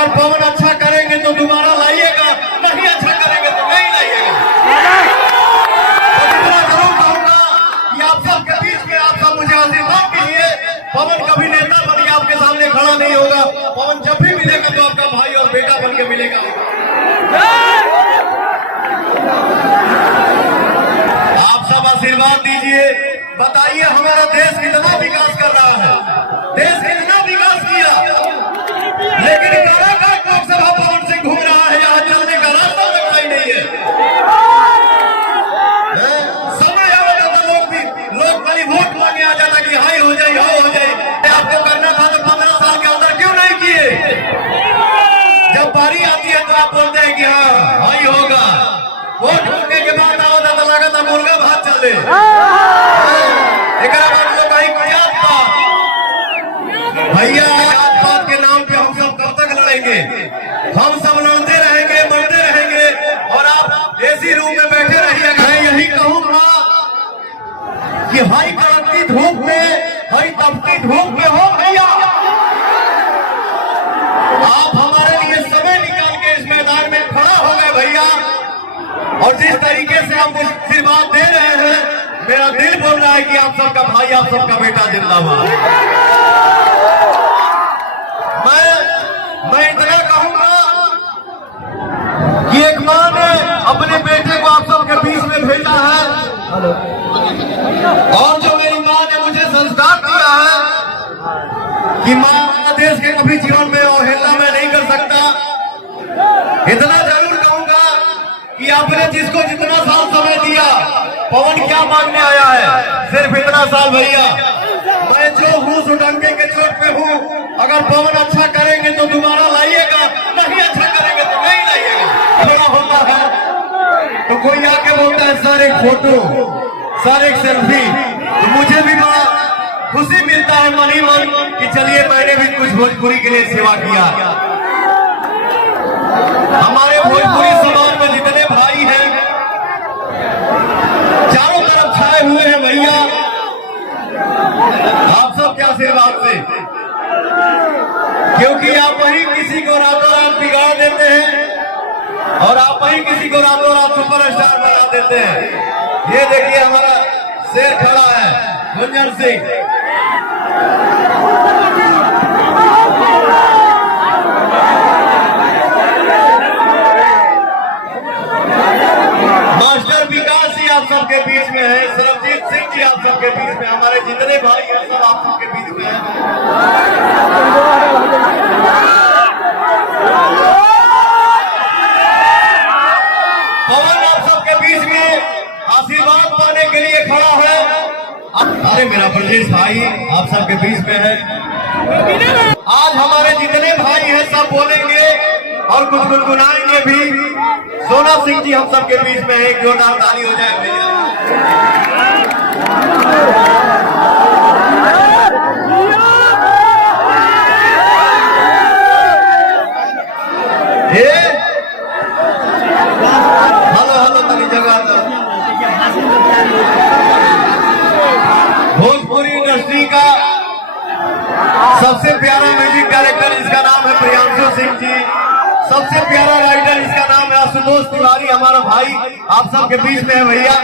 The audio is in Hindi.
अगर पवन अच्छा करेंगे तो दोबारा लाइएगा, नहीं अच्छा करेंगे तो नहीं लाइएगा। तो इतना जरूर कहूंगा कि आप सबके बीच में आप सब मुझे आशीर्वाद कीजिए। पवन कभी नेता बन के आपके सामने खड़ा नहीं होगा। पवन जब भी मिलेगा तो आपका भाई और बेटा बन के मिलेगा। आप सब आशीर्वाद दीजिए। बताइए हमारा देश कितना विकास कर रहा है, देश कितना विकास किया, लेकिन काराकाट लोकसभा पवन सिंह घूम रहा है, यहाँ चलने का रास्ता लगता ही नहीं है। समय आएगा तो लोग खाली वोट मांगे आ जाता कि हाई हो जाए, हाई हो जाए। आपको करना था तो 15 साल के अंदर क्यों नहीं किए? जब बारी आती है तो आप बोलते हैं कि हाँ हाई होगा, वोट होने के बाद आओ तो लगा था मुर्गा भात चले। भैया जात पात के नाम पे हम सब कब तक लड़ेंगे? हम सब लड़ते रहेंगे, मरते रहेंगे, और आप एसी रूम में बैठे रहिएगा। मैं यही कहूंगा कि हाई कड़कती धूप में, हाई तपती धूप में हो भैया, आप हमारे लिए समय निकाल के इस मैदान में खड़ा हो गए भैया। और जिस तरीके से आप आशीर्वाद दे रहे हैं, मेरा दिल बोल रहा है कि आप सबका भाई, आप सबका बेटा जिंदाबाद। मैं इतना कहूंगा कि एक मां ने अपने बेटे को आप सबके बीच में भेजा है, और जो मेरी मां ने मुझे संस्कार दिया है कि मां देश के कभी जीवन में अवहेलना मैं नहीं कर सकता। इतना जरूर कहूंगा कि आपने जिसको जितना साल समय दिया, पवन क्या मांगने आया है? सिर्फ इतना साल भैया। मैं जो हूँ सुडंके के चोट पे हूँ। अगर पवन अच्छा करेंगे तो दोबारा लाइएगा, नहीं अच्छा करेंगे तो नहीं लाइएगा। थोड़ा होता है तो कोई आके बोलता है सर एक फोटो, सर एक सेल्फी, तो मुझे भी बड़ा खुशी मिलता है मन ही मन कि चलिए मैंने भी कुछ भोजपुरी के लिए सेवा किया। हमारे भोजपुरी समाज में जितने भाई हैं चारों तरफ छाए हुए हैं भैया, आप सब के आशीर्वाद से, क्योंकि आप वही किसी को रातों रात बिगाड़ देते हैं और आप वही किसी को रातों रात सुपरस्टार बना देते हैं। ये देखिए हमारा शेर खड़ा है, गुंजन सिंह। मास्टर विकास जी आप सबके बीच में है, सरबजीत सिंह जी आप सबके बीच में, हमारे जितने भाई हैं सब आप सबके बीच में हैं। पवन आप सबके बीच में आशीर्वाद पाने के लिए खड़ा है। अरे मेरा प्रदेश भाई आप सबके बीच में है। आज हमारे जितने भाई हैं सब बोलेंगे और कुछ गुनगुनाएंगे भी। सोना सिंह जी हम सबके बीच में है, एक जोरदार ताली हो जाए भैया। हेलो तनी जगह भोजपुरी इंडस्ट्री का सबसे प्यारा म्यूजिक डायरेक्टर, इसका नाम है प्रियांशु सिंह जी। सबसे प्यारा राइटर, इसका नाम है आशुतोष तिवारी, हमारा भाई आप सबके बीच में है भैया।